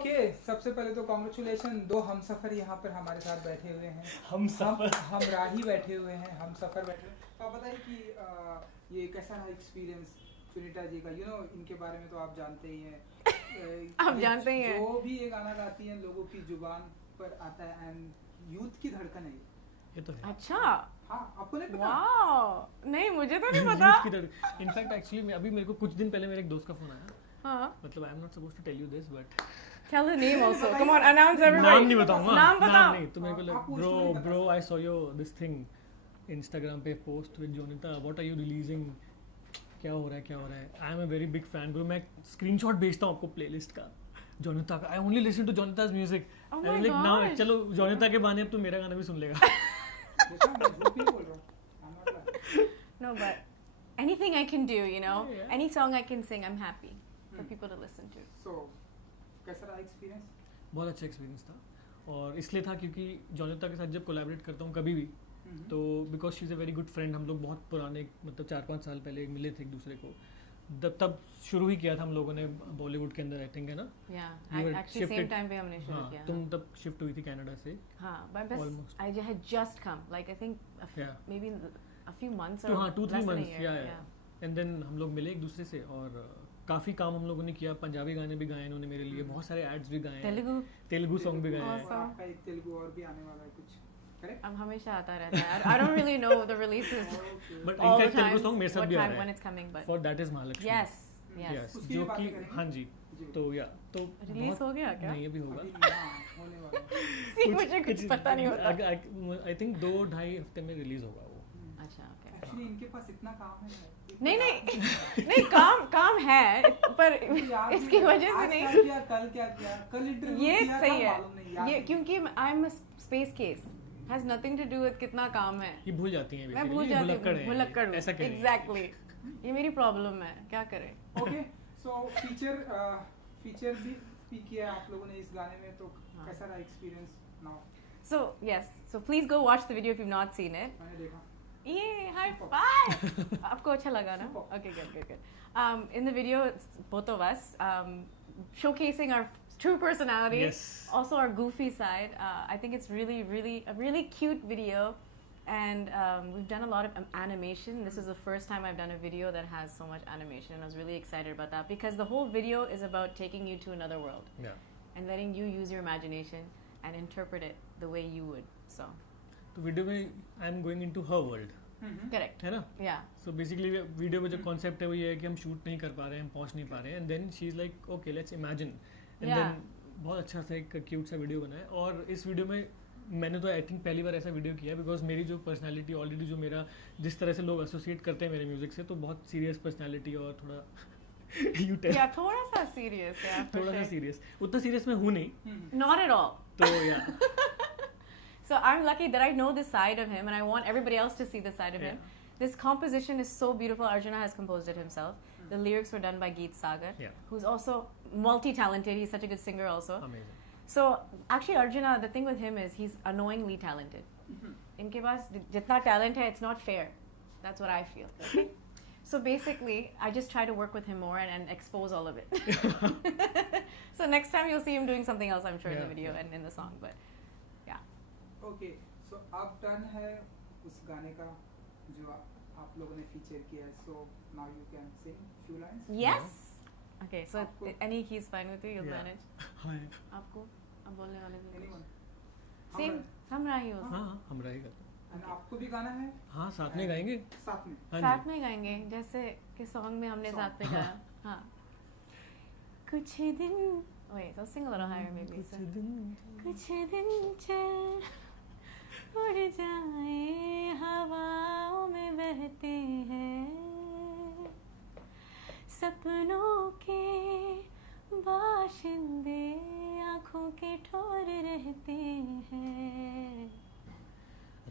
Okay सबसे पहले तो कॉन्ग्रेचुलेशन, दो हम सफ़र यहाँ पर हमारे साथ बैठे हुए हैं। हम राही बैठे हुए हैं, हम सफ़र बैठे हुए हैं। तो आप बताइए कि ये कैसा रहा एक्सपीरियंस सुनीता जी का? इनके बारे में तो आप जानते ही हैं। आप जानते ही हैं, जो भी ये गाना गाती हैं लोगों की जुबान पर आता है एंड यूथ की धड़कन है ये तो है। अच्छा हाँ, आपको नहीं पता? वाह, नहीं मुझे तो नहीं पता। इनफैक्ट एक्चुअली अभी मेरे को कुछ दिन पहले मेरे एक दोस्त का फोन आया। हाँ, मतलब I am not supposed to tell you this but tell the name also. Come on, announce everybody. नाम नहीं बताऊंगा। नाम बताओ। नहीं तो मेरे को आप लगा bro I saw your this thing Instagram पे post with Jonita, what are you releasing, क्या हो रहा है। I am a very big fan bro, मैं स्क्रीनशॉट भेजता हूँ आपको प्लेलिस्ट का जोनिता का। I only listen to Jonita's music. Oh I my like now gosh. चलो जोनिता के बहाने अब तो मेरा गाना भी सुन लेगा। देखा, मैं झूठ नहीं बोल रहा हूँ। I'm not lying. No, but anything I can do, you know, Yeah. any song I can sing, I'm happy for people to listen to. So, कैसा रहा एक्सपीरियंस? बहुत अच्छा एक्सपीरियंस था और इसलिए था क्योंकि जोनिता के साथ जब कोलैबोरेट करता हूँ कभी भी तो because she is a very good friend, हम लोग बहुत पुराने मतलब 4-5 साल पहले मिले थे एक दूसरे को, तब शुरू ही किया था हम लोगों ने बॉलीवुड के अंदर आई थिंक है ना। Yeah, You were actually same shifted- time पे हमने शुरू हाँ किया। तुम तब शिफ्ट हुई थी कनाडा से। हाँ, but Almost. I had just come, like I think Yeah. maybe a few months or तो हाँ 2-3 less than a months year. या एंड देन हम लोग मिले एक दूसरे से और काफ़ी काम हम लोगों ने किया। पंजाबी गाने भी गाए इन्होंने मेरे लिए, बहुत सारे एड्स भी गाए, तेलुगु सॉन्ग भी गाए हैं। Awesome. आपका एक तेलुगु और भी आने वाला है कुछ, करेक्ट? अब हमेशा आता रहता है। I don't really know the releases but all the इनका तेलुगु time, सॉन्ग मेरे साथ what भी आ time रहा when है it's coming, but for that is Mahalakshmi. yes, yes. उसकी जो भी बातें कि करेंगे। हाँ जी जी। तो या तो Release हो गया क्या? नहीं अभी होगा। अभी हाँ, होने वाला है। See, मुझे कुछ पता नहीं होता। आई थिंक 2-2.5 हफ्ते में रिलीज होगा वो। अच्छा, okay. Actually, इनके पास इतना काम है। नहीं काम है पर इसकी वजह से नहीं। क्या किया, कल ये इंटरव्यू किया सही था, मालूम नहीं, है, याद ये नहीं। क्योंकि I am space case, has nothing to do with कितना काम है। ये भूल जाती हैं मैं basically, भूल ये जाती भुलक्कड़ हूँ, हैं, भुलक्कड़ हूँ। ऐसा कहेंगे। एग्जैक्टली, ये मेरी प्रॉब्लम है, क्या करें। ओके, सो फीचर भी किया है आप लोगों ने इस गाने में, तो हाँ। कैसा रहा experience now? So please go watch the video if you've not seen it. मैंने देखा। ये हाई फाइव। आपको अच्छा लगा ना? Super. Okay, good. In the video, it's both of us showcasing our true personality, Yes. also our goofy side. I think it's a really cute video, and we've done a lot of animation. This is the first time I've done a video that has so much animation, and I was really excited about that because the whole video is about taking you to another world Yeah. and letting you use your imagination and interpret it the way you would. So, तो video में I am going into her world, correct. है ना। Yeah. So basically video में जो concept है वो ये है कि हम शूट नहीं कर पा रहे हैं, हम पहुंच नहीं पा रहे हैं, and then she is like okay let's imagine, and Yeah. Then बहुत अच्छा सा एक क्यूट सा वीडियो बना है। और इस वीडियो में मैंने तो आई थिंक पहली बार ऐसा वीडियो किया बिकॉज मेरी जो पर्सनालिटी ऑलरेडी जो मेरा जिस तरह से लोग एसोसिएट करते हैं मेरे म्यूजिक से, तो बहुत सीरियस पर्सनालिटी और थोड़ा यू टेल Yeah, थोड़ा सा serious, yeah, for थोड़ा सा sure. सीरियस, उतना सीरियस मैं हूँ नहीं, Not at all. तो या So I'm lucky that I know this side of him, and I want everybody else to see this side of him. This composition is so beautiful. Arjuna has composed it himself. The lyrics were done by Geet Sagar, Yeah. who's also multi-talented. He's such a good singer also. Amazing. So actually, Arjuna, the thing with him is he's annoyingly talented. इनके पास जितना talent है, it's not fair. That's what I feel. Okay? So basically, I just try to work with him more and expose all of it. So next time you'll see him doing something else, I'm sure, in the Yeah, video yeah. and in the song. But okay, so अब turn है उस गाने का जो आप लोगों ने feature किया है, so now you can sing few lines. yes. Okay, so आपको- any key's fine with you. You'll Yeah. manage. हाँ आपको अब बोलने वाले थे एनीवन? सेम हम रही हो हाँ हम रहेगा, एंड आपको भी गाना है हाँ साथ में गाएंगे। साथ में? हाँ साथ जी में गाएंगे जैसे कि सॉन्ग में हमने Song. साथ में गाया। हाँ कुछ दिन wait so sing a little higher maybe so. कुछ दिन चल उड़ जाए हवाओं में बहते हैं सपनों के बाशिंदे आँखों के ठोर रहते हैं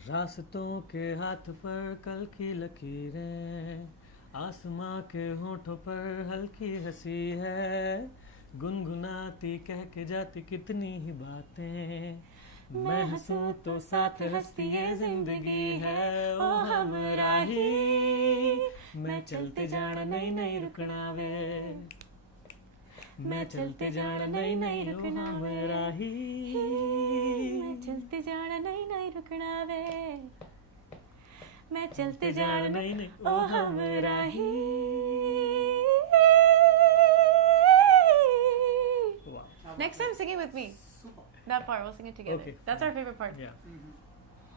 रास्तों के हाथ पर कल की लकीरें, आसमां के होठों पर हल्की हंसी है, गुनगुनाती कह के जाती कितनी ही बातें, मैं हंसूं तो साथ हंसती ये जिंदगी है, ओ हमराही मैं चलते जाना नहीं नहीं रुकना वे। मैं चलते जाना नहीं नहीं रुकना मेरा ही, मैं चलते जाना नहीं नहीं रुकना वे, मैं चलते जाना नहीं नहीं ओ हमरा ही. वाह. Next time sing it with me. Super. That part, we'll sing it together. Okay. That's our favorite part. Yeah.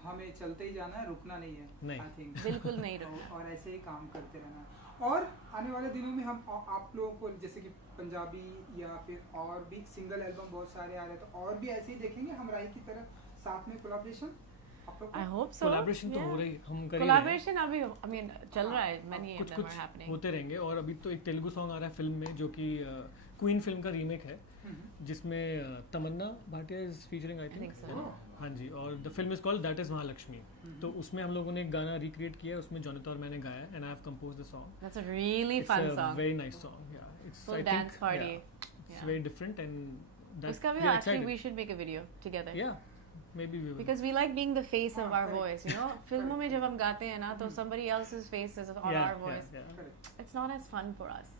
हमें चलते ही जाना है, रुकना नहीं है. नहीं. I think. बिल्कुल नहीं रुकना. और ऐसे ही काम करते रहना. और आने वाले दिनों में हम आप लोगों को जैसे कि पंजाबी या फिर और भी सिंगल एल्बम बहुत सारे आ रहे हैं, तो और भी ऐसे ही देखेंगे हम राही की तरफ साथ में collaboration. I hope so. Collaboration तो Yeah. हो रही, हम कर ही रहे हैं. Collaboration अभी, I mean, चल रहा है. Many of कुछ them कुछ are happening. होते रहेंगे. और अभी तो एक तेलुगु सॉन्ग आ रहा है फिल्म में, जो कि क्वीन फिल्म का रीमेक है, जिसमें Tamannaah Bhatia is featuring I I think think. so. हाँ जी. और the film is called that is Mahalakshmi. तो उसमें हम लोगों ने एक गाना रिक्रिएट किया है, उसमें जॉनता और मैंने गाया है, and I have composed the song. That's a really It's fun a song. very nice song. Yeah, it's Full I dance think, party. Yeah, it's Yeah. very different, and that Uska bhi we are actually excited. we should make a video together. Yeah, maybe we will. Because we like being the face of our correct. voice, you know. फिल्मों में जब हम गाते हैं ना, तो somebody else's face is on yeah, our voice. Yeah, yeah. It's not as fun for us.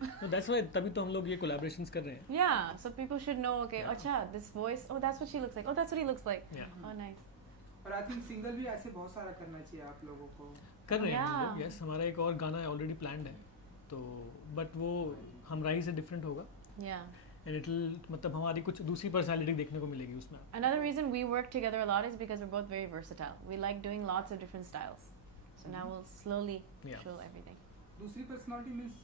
No, that's why तभी तो हम लोग ये collaborations कर रहे हैं. Yeah, so people should know. Okay, acha, this voice. Oh, that's what she looks like. Oh, that's what he looks like. Yeah. Oh, nice. और I think single भी ऐसे बहुत सारा करना चाहिए आप लोगों को. कर रहे हैं हम Yeah. लोग. Yes, हमारा एक और गाना ऑलरेडी प्लान्ड है, तो बट वो हम राही से डिफरेंट होगा, Yeah. एंड इट विल, मतलब हमारी कुछ दूसरी पर्सनालिटी देखने को मिलेगी उसमें. Another reason we work together a lot is because we're both very versatile. We like doing lots of different styles. So now we'll slowly Yeah. show everything. दूसरी personality means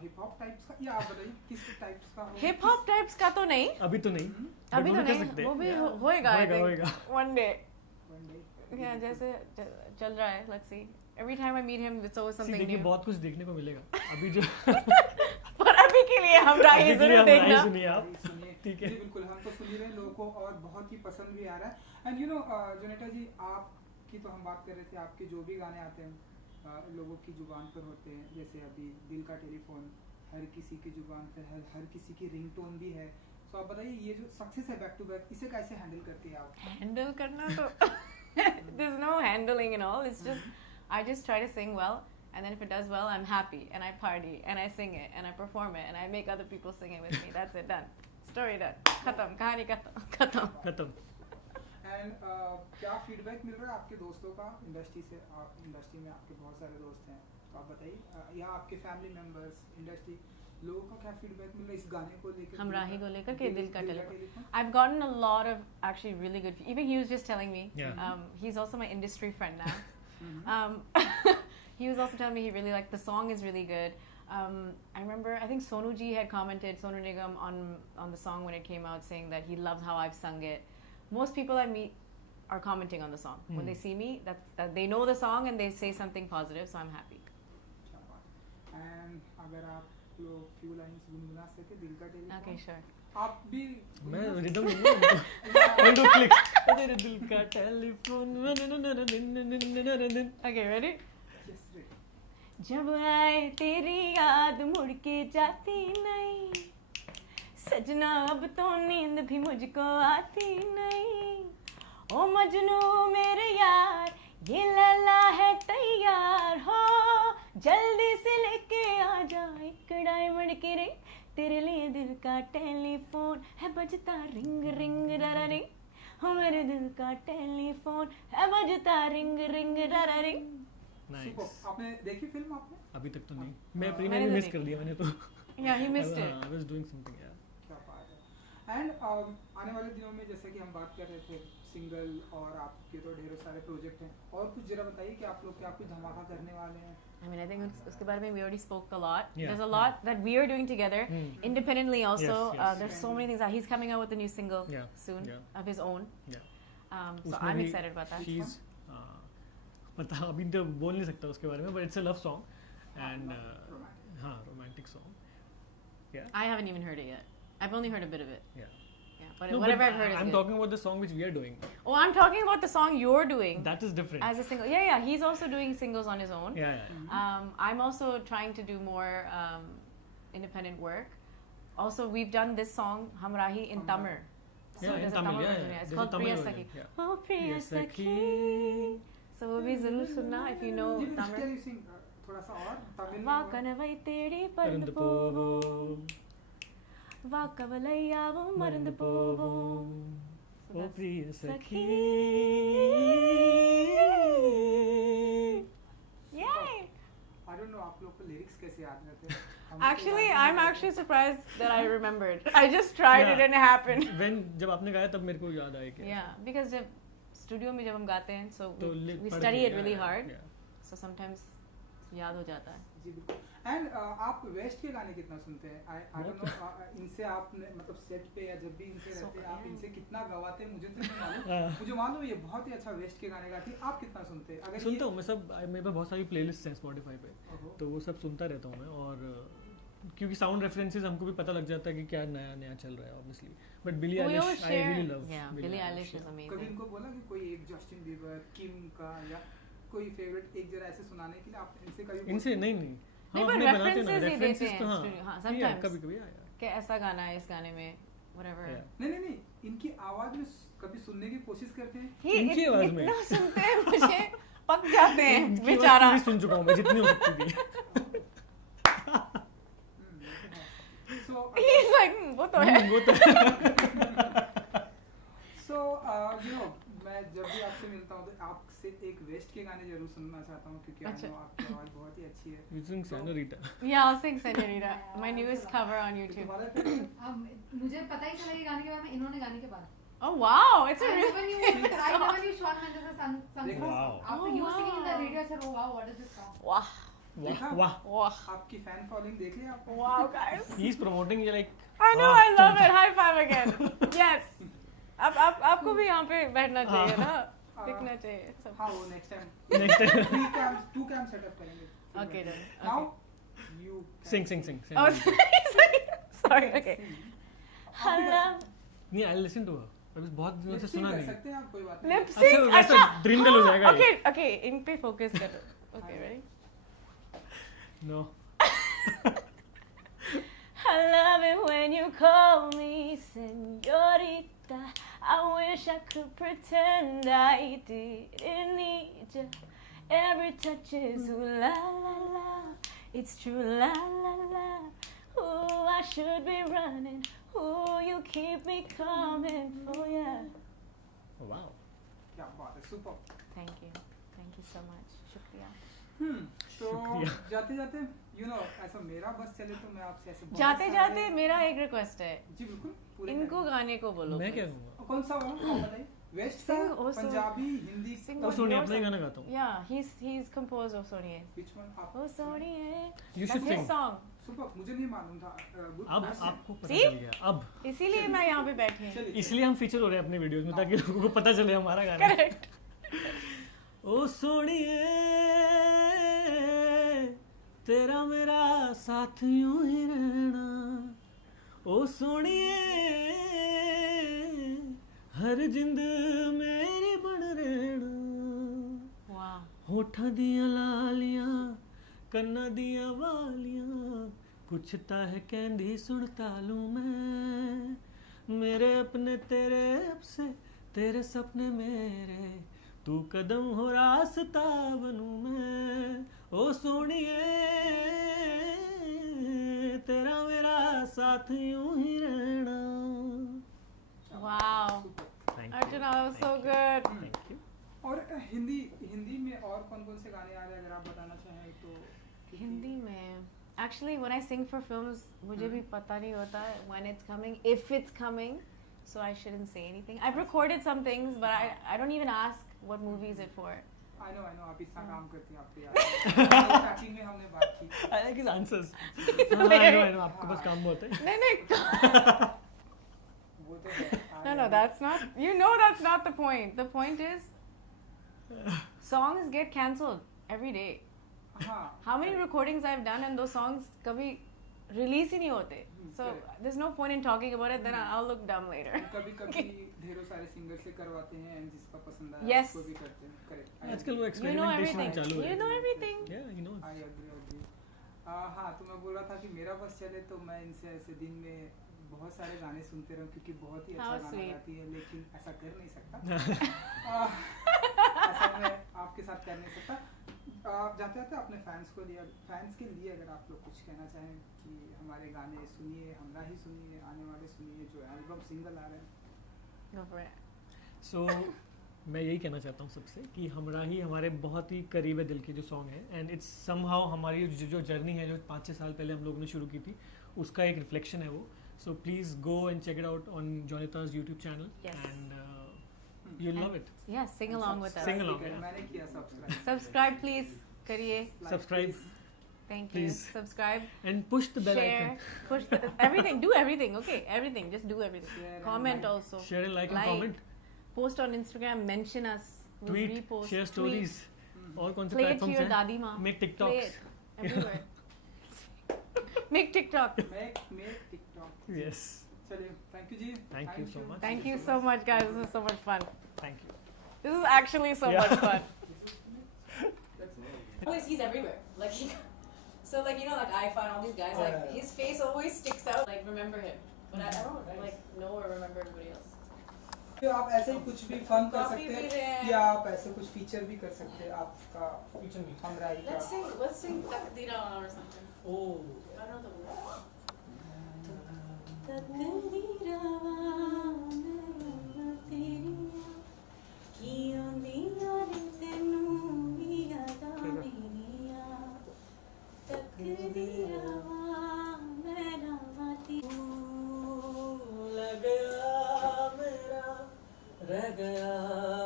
hip hop types का, या आप बताइए किस types का हो? Hip hop types का तो नहीं. अभी तो नहीं, but अभी वो तो भी कर नहीं. सकते हैं. वो भी Yeah. होएगा. I think होएगा. one day. One day. Yeah, जैसे चल रहा है. Let's see. Every time I meet him, it's always See, something देखिए new. बहुत कुछ देखने को मिलेगा. अभी जो पर अभी के लिए हम राही अभी के लिए जरूर हम राही देखना. सुनिए आप. सुनिए. ठीक है. जी बिल्कुल, हम तो सुन ही रहे हैं, लोगों को और बहुत ही पसंद भी आ रहा है. एंड यू नो जोनेटा जी, आपकी तो हम बात कर रहे थे, आपके जो भी गाने आते हैं लोगों की जुबान पर होते हैं, जैसे अभी दिल का टेलीफोन हर किसी की जुबान पर है, हर किसी की रिंगटोन भी है. तो आप बताइए ये जो सक्सेस है बैक टू बैक, इसे कैसे हैंडल करती है आप? Handle करना तो there's no handling and all. It's just I just try to sing well, and then if it does well, I'm happy and I party and I sing it and I perform it and I make other people sing it with me. That's it, done. Story done. खत्म, कहानी खत्म. खत्म. And क्या feedback मिल रहा है आपके दोस्तों का इंडस्ट्री से? इंडस्ट्री में आपके बहुत सारे दोस्त हैं, तो आप बताइए, या आपके फैमिली मेंबर्स, इंडस्ट्री लोगों का क्या फीडबैक मिल रहा है इस गाने को लेकर? हम राही को लेकर के दिल का telephone. I've gotten a lot of actually really good. Even he was just telling me. Yeah. He's also my industry friend now. He was also telling me he really liked the song. Is really good. I remember I think Sonu Ji had commented, Sonu Nigam, on the song when it came out, saying that he loves how I've sung it. Most people I meet are commenting on the song when they see me. That they know the song and they say something positive, so I'm happy. And अगर आप लोग few lines गुनगुना सके दिल का telephone. Okay, sure. आप भी मैं रिदम दूंगा उनको. क्लिक. तेरे दिल का telephone. Okay, ready? Yes, ready. जब आए तेरी याद मुड़ के जाती नहीं, सजना अब तो नींद भी मुझको आती नहीं. ओ मजनू मेरे यार, ये लैला है तैयार हो, जल्दी से लेके आ जा एक डायमंड की रिंग, तेरे लिए दिल का टेलीफोन है बजता रिंग रिंग ररा रिंग. हो मेरे दिल का टेलीफोन है बजता रिंग रिंग ररा रिंग. Nice. Super. आपने देखी फिल्म आपने? अभी तक तो नहीं. मैं मैंने प्रीमियम तो मिस नहीं. कर दिया मैंने तो. Yeah, he missed it. I was doing something. Yeah. क्या बात है. एंड आने वाले दिनों में जैसे कि हम बात कर रहे थे सिंगल, और आपके तो ढेरों सारे प्रोजेक्ट हैं, और कुछ जरा बताइए कि आप लोग क्या कुछ धमाका करने वाले हैं? I mean, I think उसके बारे में we already spoke a lot. Yeah, There's a lot that we are doing together independently also. Yes, yes. There's so many things. He's coming out with a new single Yeah, soon yeah. of his own. Yeah. So उसमें I'm भी excited about that. she's, पता अभी तो बोल नहीं सकता उसके बारे में, but it's a love song and Romantic. हाँ, romantic song. Yeah. I haven't even heard it yet. I've only heard a bit of it. Yeah. Yeah, but No, whatever but I've heard is I'm good. talking about the song which we are doing. Oh, I'm talking about the song you're doing That is different. as a single. Yeah, yeah. He's also doing singles on his own. Yeah, yeah. I'm also trying to do more independent work. Also, we've done this song Hamrahi in Tamil. Yeah, there's in a Tamil, yeah, version, yeah. It's There's a called Tamil Priya version, Sakhi. yeah. Oh, Priya Sakhi. So वो भी जरूर सुनना if you know ji, Tamil. can you sing थोड़ा सा और तमिल में? वाकनवै तेरी परंद परंद पोवो पोवो. கவலையாவும் மறந்து போவோம் ओ प्रिय सखी Yay! I don't know आप लोग को लिरिक्स कैसे याद रहते हैं? Actually, I'm actually surprised that I remembered. I just tried it and it happened. When जब आपने गाया तब मेरे को याद आया कि Yeah, because जब स्टूडियो में जब हम गाते हैं, so तो we पढ़ study के, it really yeah, hard. yeah. So sometimes याद हो जाता है. जी बिल्कुल. एंड आप वेस्ट के गाने कितना सुनते हैं? आई डोंट नो इनसे आपने मतलब सेट पे या जब भी इनसे रहते हैं आप इनसे कितना गवाते हैं मुझे तो नहीं मालूम. मुझे मालूम ये बहुत ही अच्छा वेस्ट के गाने गाती है. आप कितना सुनते हैं? अगर सुनता हूँ मैं सब. मेरे पास बहुत सारी प्लेलिस्ट हैं Spotify पे, तो वो सब सुनता रहता हूँ मैं. और क्योंकि साउंड रेफरेंसेस हमको भी पता लग जाता है कि क्या नया नया चल रहा है obviously. But Billie We always Eilish I share. Really love. Yeah, Billie Eilish is कभी amazing. इनको बोला कि कोई एक जस्टिन बीबर, किम का या कोई फेवरेट एक जरा ऐसे सुनाने के लिए आप इनसे कभी इनसे नहीं नहीं नहीं, हम but अपने बनाते हैं ना references ही देते references हैं तो हाँ studio, हाँ, yeah, sometimes. कभी कभी आया. कि ऐसा गाना है इस गाने में, whatever. Yeah. नहीं इनकी आवाज में कभी सुनने की कोशिश करते हैं. इनकी आवाज में? इतना सुनते हैं मुझे पक जाते हैं इनकी बेचारा. आवाज पूरी सुन चुका हूँ मैं जितनी हो सकती थी. So He's like वो तो है. वो तो so you know मैं जब भी आपसे मिलता हूँ तो आपसे एक वेस्ट के गाने जरूर सुनना चाहता हूँ क्योंकि अच्छा. I know आपकी आवाज बहुत ही अच्छी है. You sing Senorita. Yeah, I'll sing Senorita, my newest cover on तो YouTube. तुम्हारा favorite? मुझे पता ही चला ये गाने के बारे में इन्होंने गाने के बाद. Oh wow, it's a I never knew really Shawn Mendes has sung देखो, Wow. after Oh, you singing in the wow. radio I said oh wow what is this song. wow, वाह वाह. wow, आपकी fan following देख लिया आपने? wow, guys. He is promoting you like. I know, Ah, I love it. High five again. Yes. अब आपको भी यहाँ पे बैठना चाहिए ना, दिखना चाहिए सब. हाँ वो next time Next time. 2 cam setup करेंगे. Okay, done. Now Okay. you Sing. Oh, sorry. Okay. Hello. नहीं, I'll listen to her. अभी बहुत दिनों से सुना कर नहीं. सकते हैं आप कोई बात नहीं. Lip अच्छा, sync. वैसा dream girl हो जाएगा ये. Okay, इन पे focus करो. Okay, ready? No. I love it when you call me señorita. I wish I could pretend I didn't need you. Every touch is ooh la la la. It's true la la la. Ooh, I should be running. Ooh, you keep me coming for ya. Oh, wow. क्या बात है. Super. Thank you so much. शुक्रिया. तो शुक्रिया. जाते जाते you know ऐसा मेरा बस चले तो मैं आपसे ऐसे बहुत जाते सारे- जाते मेरा एक रिक्वेस्ट है. जी बिल्कुल पूरे इनको गाने को बोलो. मैं क्या please. कहूँगा? कौन सा हो आप बताइए. वेस्ट Sing का also. पंजाबी हिंदी Sing वो what सोनी yours अपना ही are. गाना गाता हूँ. Yeah, he's composed of Soniye. which one आप Oh Soniye. You That's should his sing. song. Super. मुझे नहीं मालूम था. Good अब question. आपको पता See? चल गया. अब इसीलिए मैं यहाँ पे बैठी हूँ. चलिए. इसलिए हम फीचर हो रहे हैं अपने वीडियोस में ताकि लोगों को पता चले हमारा गाना. Correct. ओ सोनिए तेरा मेरा साथ यूं ही रहना. ओ सोनिए हर जिंद मेरी बन रहना. Wow. होठां दियां लालियां कन्ना दियां वालियां पुछता है कहंदी सुन तालू मैं. मेरे अपने तेरे अब से तेरे सपने मेरे तू कदम हो रास्ता बनूं मैं. ओ सोनिए तेरा मेरा साथ यूं ही रहना. Wow. Thank you. Arjuna, that was so good. Thank you. और हिंदी में और कौन कौन से गाने आ रहे हैं अगर आप बताना चाहें तो. क्योंकि- हिंदी में actually when I sing for films मुझे भी पता नहीं होता when it's coming, if it's coming, so I shouldn't say anything. I've recorded some things but I don't even ask what movie is it for. I know आप इतना काम करती हैं आपको याद है. स्टार्टिंग में हमने बात की. I like his answers. I know आपके पास काम बहुत है. नहीं वो तो है. no that's not, you know that's not the point. The point is songs get cancelled every day. हाँ. How many recordings I've done and those songs कभी release ही नहीं होते. So correct. there's no point in talking about it. Then I'll look dumb later. कभी ढेरों सारे singer से करवाते हैं and जिसका पसंद आया Yes. उसको भी करते हैं. Correct. आजकल वो You know एक्सपेरिमेंटेशन everything. चालू है. You know everything. Yeah, he knows. I agree. हाँ तो मैं बोल रहा था कि मेरा बस चले तो मैं इनसे ऐसे दिन में बहुत सारे गाने सुनते रहूं क्योंकि बहुत ही अच्छा How गाना sweet. गाती है लेकिन ऐसा कर नहीं सकता. ऐसा मैं आपके साथ कर नहीं सकता. जाते जाते अपने फैंस के लिए अगर आप लोग कुछ कहना चाहें कि हमारे गाने सुनिए, हमरा ही सुनिए, आने वाले सुनिए, जो एल्बम सिंगल आ रहे हैं। Go for it. सो मैं यही कहना चाहता हूँ सबसे कि हमरा ही हमारे बहुत ही करीब है दिल के जो सॉन्ग है, एंड इट्स समहाउ हमारी जो जर्नी है जो 5-6 साल पहले हम लोगों ने शुरू की थी उसका एक रिफ्लेक्शन है वो. So please go and check it out on Jonita's YouTube channel Yes. And you'll love it. Yeah, sing along with us. Sing along, yeah. मैंने किया सब्सक्राइब। Subscribe, please. करिए. Subscribe Thank Please. you. Subscribe. and push the bell Share. icon. Push everything. Do everything. Okay, everything. Just do everything. Share and Comment like. also. Share and like and comment. Post on Instagram. Mention us. We'll Tweet. repost. Share stories. और कौन से Play it to platforms your हैं? dadi ma. Make Play TikToks. it everywhere. Make TikTok. Make TikTok। Yes. चलिए, thank you जी। Thank you so much. Thank you so much, guys. This is so much fun. Thank you. This is actually so Yeah. much fun. Always, he's everywhere. Like so, like you know, like I find all these guys, like his face always sticks out. Like remember him, but I don't like know or remember everybody else. तो आप ऐसे ही कुछ भी fun कर Coffee सकते भी रहे हैं हैं। या आप ऐसे कुछ फीचर भी कर सकते हैं आपका हमरा ही का। Let's sing Takdira or something. Oh. I don't know the words. लग गया मेरा, रह गया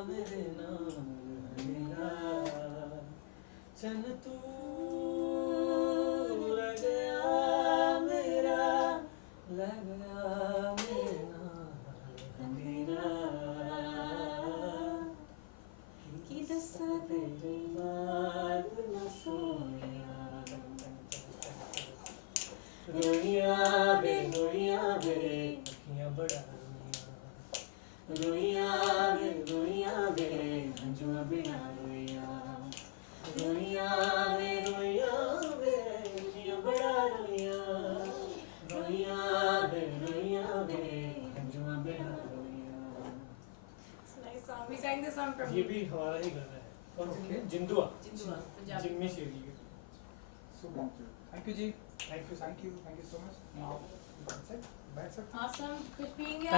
मेरे नाम मेरा, चन तू रह गया मेरा, लग गया मेरे नाम मेरा, कि दसा तेरी बात न सोया, रोइया बे अखियां बड़ा रोइया बे हंजुआ बिना रोइया, रोइया बे अखियां बड़ा रोइया, रोइया बे हंजुआ बिना रोइया. It's a nice song. We sang this song from ये भी हमारा ही गाना है. कौन सी? जिंदुआ. Jindua, Punjabi. Jimmy Sheri. Thank you जी। Thank you so much. Now बैठ सकते। Awesome. Kuch bhi India.